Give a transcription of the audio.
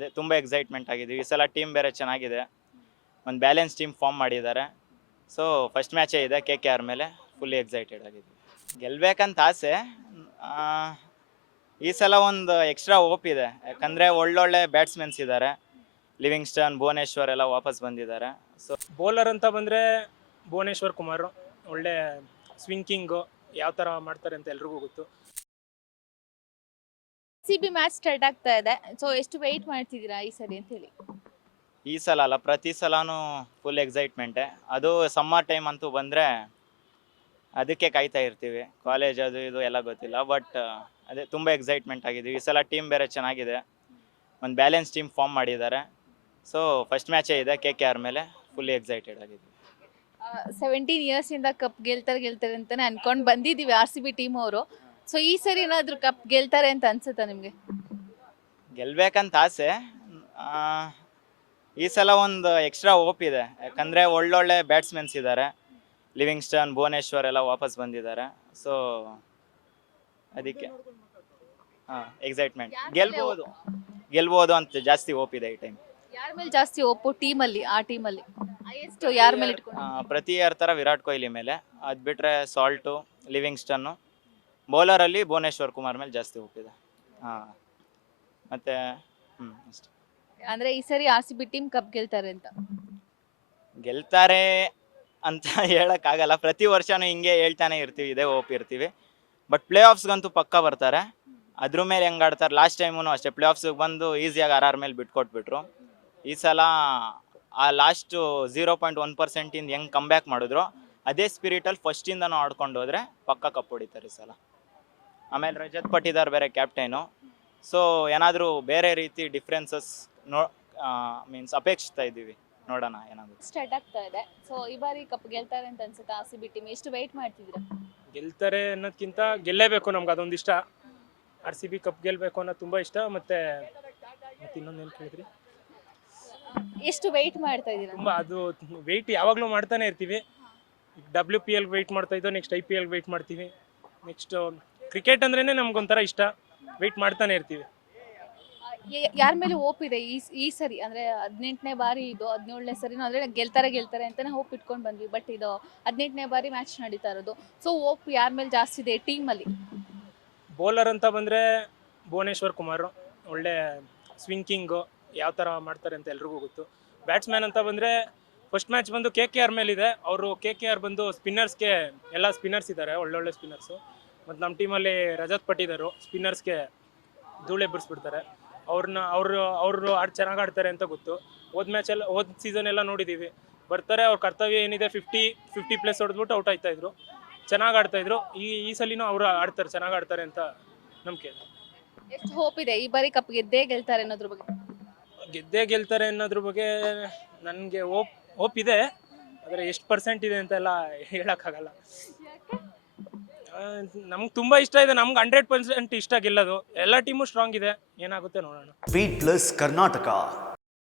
ಅದೇ ತುಂಬ ಎಕ್ಸೈಟ್ಮೆಂಟ್ ಆಗಿದ್ದೀವಿ. ಈ ಸಲ ಟೀಮ್ ಬೇರೆ ಚೆನ್ನಾಗಿದೆ, ಒಂದು ಬ್ಯಾಲೆನ್ಸ್ ಟೀಮ್ ಫಾರ್ಮ್ ಮಾಡಿದ್ದಾರೆ. ಸೊ ಫಸ್ಟ್ ಮ್ಯಾಚೇ ಇದೆ KKR ಮೇಲೆ, ಫುಲ್ಲಿ ಎಕ್ಸೈಟೆಡ್ ಆಗಿದ್ದೀವಿ. ಗೆಲ್ಬೇಕಂತ ಆಸೆ. ಆ, ಈ ಸಲ ಒಂದು ಎಕ್ಸ್ಟ್ರಾ ಹೋಪ್ ಇದೆ, ಯಾಕಂದರೆ ಒಳ್ಳೊಳ್ಳೆ ಬ್ಯಾಟ್ಸ್ಮನ್ಸ್ ಇದ್ದಾರೆ. ಲಿವಿಂಗ್ಸ್ಟನ್, ಭುವನೇಶ್ವರ್ ಎಲ್ಲ ವಾಪಸ್ ಬಂದಿದ್ದಾರೆ. ಸೊ ಬೌಲರ್ ಅಂತ ಬಂದರೆ ಭುವನೇಶ್ವರ್ ಕುಮಾರ್ ಒಳ್ಳೆ ಸ್ವಿಂಕಿಂಗು ಯಾವ ಥರ ಮಾಡ್ತಾರೆ ಅಂತ ಎಲ್ರಿಗೂ ಗೊತ್ತು. CB ಮ್ಯಾಚ್ ಸ್ಟಾರ್ಟ್ ಆಗ್ತಾ ಇದೆ. ಸೊ ಎಷ್ಟು ವೆಯ್ಟ್ ಮಾಡ್ತಿದ್ದೀರಾ ಈ ಸರಿ ಅಂತ ಹೇಳಿ? ಈ ಸಲ ಅಲ್ಲ, ಪ್ರತಿ ಸಲನೂ ಫುಲ್ ಎಕ್ಸೈಟ್ಮೆಂಟೇ. ಅದು ಸಮ್ಮರ್ ಟೈಮ್ ಅಂತೂ ಬಂದರೆ ಅದಕ್ಕೆ ಕಾಯ್ತಾ ಇರ್ತೀವಿ. ಕಾಲೇಜ್ ಅದು ಇದು ಎಲ್ಲ ಗೊತ್ತಿಲ್ಲ, ಬಟ್ ಅದೇ ತುಂಬ ಎಕ್ಸೈಟ್ಮೆಂಟ್ ಆಗಿದ್ದೀವಿ. ಈ ಸಲ ಟೀಮ್ ಬೇರೆ ಚೆನ್ನಾಗಿದೆ, ಒಂದು ಬ್ಯಾಲೆನ್ಸ್ ಟೀಮ್ ಫಾರ್ಮ್ ಮಾಡಿದ್ದಾರೆ. ಸೊ ಫಸ್ಟ್ ಮ್ಯಾಚೇ ಇದೆ KKR ಮೇಲೆ, ಫುಲ್ಲಿ ಎಕ್ಸೈಟೆಡ್ ಆಗಿದ್ದೀವಿ. 17 ಇಯರ್ಸಿಂದ ಕಪ್ ಗೆಲ್ತಾರೆ ಅಂತಾನೆ ಅನ್ಕೊಂಡು ಬಂದಿದ್ದೀವಿ RCB ಟೀಮ್ ಅವರು. ಸೊ ಈ ಸರಿ ಏನಾದರೂ ಕಪ್ ಗೆಲ್ತಾರೆ ಅಂತ ಅನ್ಸುತ್ತಾ ನಿಮಗೆ? ಗೆಲ್ಬೇಕಂತ ಆಸೆ. ಆ, ಈ ಸಲ ಒಂದು ಎಕ್ಸ್ಟ್ರಾ ಹೋಪ್ ಇದೆ, ಯಾಕಂದರೆ ಒಳ್ಳೊಳ್ಳೆ ಬ್ಯಾಟ್ಸ್ಮನ್ಸ್ ಇದ್ದಾರೆ. ಲಿವಿಂಗ್ಸ್ಟನ್, ಭುವನೇಶ್ವರ್ ಎಲ್ಲ ವಾಪಸ್ ಬಂದಿದ್ದಾರೆ. ಸೊ ಅದಕ್ಕೆ ಎಕ್ಸೈಟ್ಮೆಂಟ್. ಗೆಲ್ಬೋದು ಅಂತ ಜಾಸ್ತಿ ಹೋಪ್ ಇದೆ ಈ ಟೈಮ್. ಯಾರ ಮೇಲೆ ಜಾಸ್ತಿ ಒಪ್ಪು ಟೀಮಲ್ಲಿ? ಆ ಟೀಮಲ್ಲಿ ಹೈಯೆಸ್ಟ್ ಯಾರ ಮೇಲೆ ಇಟ್ಕೊಂಡು? ಪ್ರತಿ ಇಯರ್ ಥರ ವಿರಾಟ್ ಕೊಹ್ಲಿ ಮೇಲೆ, ಅದು ಬಿಟ್ಟರೆ ಸಾಲ್ಟು, ಲಿವಿಂಗ್ಸ್ಟನ್ನು. ಬೌಲರಲ್ಲಿ ಭುವನೇಶ್ವರ್ ಕುಮಾರ್ ಮೇಲೆ ಜಾಸ್ತಿ ಹೋಗ್ತಿದೆ. ಹಾಂ, ಮತ್ತು ಅಷ್ಟೇ. ಅಂದ್ರೆ ಈ ಸರಿ RCB ಟೀಮ್ ಕಪ್ ಗೆಲ್ತಾರೆ ಅಂತ? ಗೆಲ್ತಾರೆ ಅಂತ ಹೇಳೋಕ್ಕಾಗಲ್ಲ. ಪ್ರತಿ ವರ್ಷನೂ ಹಿಂಗೆ ಹೇಳ್ತಾನೆ ಇರ್ತೀವಿ, ಇದೇ ಹೋಪ್ ಇರ್ತೀವಿ. ಬಟ್ ಪ್ಲೇ ಆಫ್ಸ್ಗಂತೂ ಪಕ್ಕ ಬರ್ತಾರೆ. ಅದ್ರ ಮೇಲೆ ಹೆಂಗೆ ಆಡ್ತಾರೆ, ಲಾಸ್ಟ್ ಟೈಮೂ ಅಷ್ಟೇ ಪ್ಲೇ ಆಫ್ಸಿಗೆ ಬಂದು ಈಸಿಯಾಗಿ RR ಮೇಲೆ ಬಿಟ್ಕೊಟ್ಬಿಟ್ರು. ಈ ಸಲ ಆ ಲಾಸ್ಟು 0.1% ಹೆಂಗೆ ಕಮ್ಬ್ಯಾಕ್ ಮಾಡಿದ್ರು, ಅದೇ ಸ್ಪಿರಿಟಲ್ಲಿ ಫಸ್ಟಿಂದನೂ ಆಡ್ಕೊಂಡು ಹೋದರೆ ಪಕ್ಕ ಕಪ್ ಹೊಡಿತಾರೆ ಈ ಸಲ. ಆಮೇಲೆ ರಜತ್ ಪಟ್ಟಿದಾರ್ ಬೇರೆ ಕ್ಯಾಪ್ಟೇನು. ಸೊ ಏನಾದರೂ ಬೇರೆ ರೀತಿ ಡಿಫ್ರೆನ್ಸಸ್ ಮೀನ್ಸ್ ಅಪೇಕ್ಷಿಸ್ತಾ ಇದ್ದೀವಿ, ನೋಡೋಣ ಏನಾಗುತ್ತೆ. ಸ್ಟಾರ್ಟ್ ಆಗ್ತಾ ಇದೆ. ಸೊ ಈ ಬಾರಿ ಕಪ್ ಗೆಲ್ತಾರೆ ಅಂತ ಅನ್ಸುತ್ತೆ RCB ಟೀಮ್? ಎಷ್ಟು ವೆಯ್ಟ್ ಮಾಡ್ತಿದ್ದೀರಾ? ಗೆಲ್ತಾರೆ ಅನ್ನೋದಕ್ಕಿಂತ ಗೆಲ್ಲೇಬೇಕು, ನಮ್ಗೆ ಅದೊಂದು ಇಷ್ಟ. RCB ಕಪ್ ಗೆಲ್ಲಬೇಕು ಅನ್ನೋದು ತುಂಬ ಇಷ್ಟ. ಮತ್ತೆ ಇನ್ನೊಂದು ಏನು ಕೇಳಿದ್ರಿ? ಎಷ್ಟು ವೆಯ್ಟ್ ಮಾಡ್ತಾ ಇದ್ದೀರಾ? ತುಂಬ ಅದು ವೆಯ್ಟ್ ಯಾವಾಗಲೂ ಮಾಡ್ತಾನೆ ಇರ್ತೀವಿ. WPL ವೆಯ್ಟ್ ಮಾಡ್ತಾ ಇದ್ದೋ, ನೆಕ್ಸ್ಟ್ IPL ವೆಯ್ಟ್ ಮಾಡ್ತೀವಿ. ನೆಕ್ಸ್ಟ್ ಕ್ರಿಕೆಟ್ ಅಂದ್ರೇ ನಮ್ಗೊಂಥರ ಇಷ್ಟ, ವೆಯ್ಟ್ ಮಾಡ್ತಾನೆ ಇರ್ತೀವಿ. ಯಾರ ಮೇಲೆ ಹೋಪ್ ಇದೆ ಈ ಸರಿ? ಅಂದ್ರೆ 18ನೇ ಬಾರಿ ಇದು, 17ನೇ ಸರಿನೂ ಅಂದ್ರೆ ಗೆಲ್ತಾರೆ ಅಂತಾನೆ ಹೋಪ್ ಇಟ್ಕೊಂಡು ಬಂದ್ವಿ. ಬಟ್ ಇದು 18ನೇ ಬಾರಿ ಮ್ಯಾಚ್ ನಡೀತಾ ಇರೋದು. ಸೊ ಹೋಪ್ ಯಾರ ಮೇಲೆ ಜಾಸ್ತಿ ಇದೆ ಟೀಮಲ್ಲಿ? ಬೌಲರ್ ಅಂತ ಬಂದರೆ ಭುವನೇಶ್ವರ್ ಕುಮಾರ್ ಒಳ್ಳೆ ಸ್ವಿಂಕಿಂಗು ಯಾವ ಥರ ಮಾಡ್ತಾರೆ ಅಂತ ಎಲ್ರಿಗೂ ಗೊತ್ತು. ಬ್ಯಾಟ್ಸ್ಮ್ಯಾನ್ ಅಂತ ಬಂದರೆ ಫಸ್ಟ್ ಮ್ಯಾಚ್ ಬಂದು KKR ಮೇಲಿದೆ. ಅವರು KKR ಬಂದು ಸ್ಪಿನ್ನರ್ಸ್ಗೆ ಎಲ್ಲ ಸ್ಪಿನ್ನರ್ಸ್ ಇದ್ದಾರೆ, ಒಳ್ಳೊಳ್ಳೆ ಸ್ಪಿನ್ನರ್ಸು. ಮತ್ತು ನಮ್ಮ ಟೀಮಲ್ಲಿ ರಜತ್ ಪಟ್ಟಿದಾರು ಸ್ಪಿನ್ನರ್ಸ್ಗೆ ಧೂಳೆ ಬಿಡಿಸ್ಬಿಡ್ತಾರೆ. ಅವರು ಚೆನ್ನಾಗಿ ಆಡ್ತಾರೆ ಅಂತ ಗೊತ್ತು. ಹೋದ ಸೀಸನ್ ಎಲ್ಲ ನೋಡಿದ್ದೀವಿ. ಬರ್ತಾರೆ, ಅವ್ರ ಕರ್ತವ್ಯ ಏನಿದೆ 50+ ಹೊಡೆದ್ಬಿಟ್ಟು ಔಟ್ ಆಯ್ತಾಯಿದ್ರು. ಚೆನ್ನಾಗಿ ಆಡ್ತಾಯಿದ್ರು. ಈ ಸಲಿನೂ ಅವರು ಆಡ್ತಾರೆ, ಚೆನ್ನಾಗಿ ಆಡ್ತಾರೆ ಅಂತ ನಂಬಿಕೆ. ಎಷ್ಟು ಹೋಪ್ ಇದೆ ಈ ಬಾರಿ ಕಪ್ ಗೆದ್ದೇ ಗೆಲ್ತಾರೆ ಅನ್ನೋದ್ರ ಬಗ್ಗೆ? ಗೆಲ್ತಾರೆ ಅನ್ನೋದ್ರ ಬಗ್ಗೆ ನನಗೆ ಹೋಪ್ ಇದೆ, ಆದರೆ ಎಷ್ಟು % ಇದೆ ಅಂತೆಲ್ಲ ಹೇಳೋಕ್ಕಾಗಲ್ಲ. ನಮ್ಗೆ ತುಂಬ ಇಷ್ಟ ಇದೆ, ನಮ್ಗೆ 100% ಇಷ್ಟ ಗೆಲ್ಲೋದು. ಎಲ್ಲ ಟೀಮು ಸ್ಟ್ರಾಂಗ್ ಇದೆ, ಏನಾಗುತ್ತೆ ನೋಡೋಣ. Beat plus Karnataka.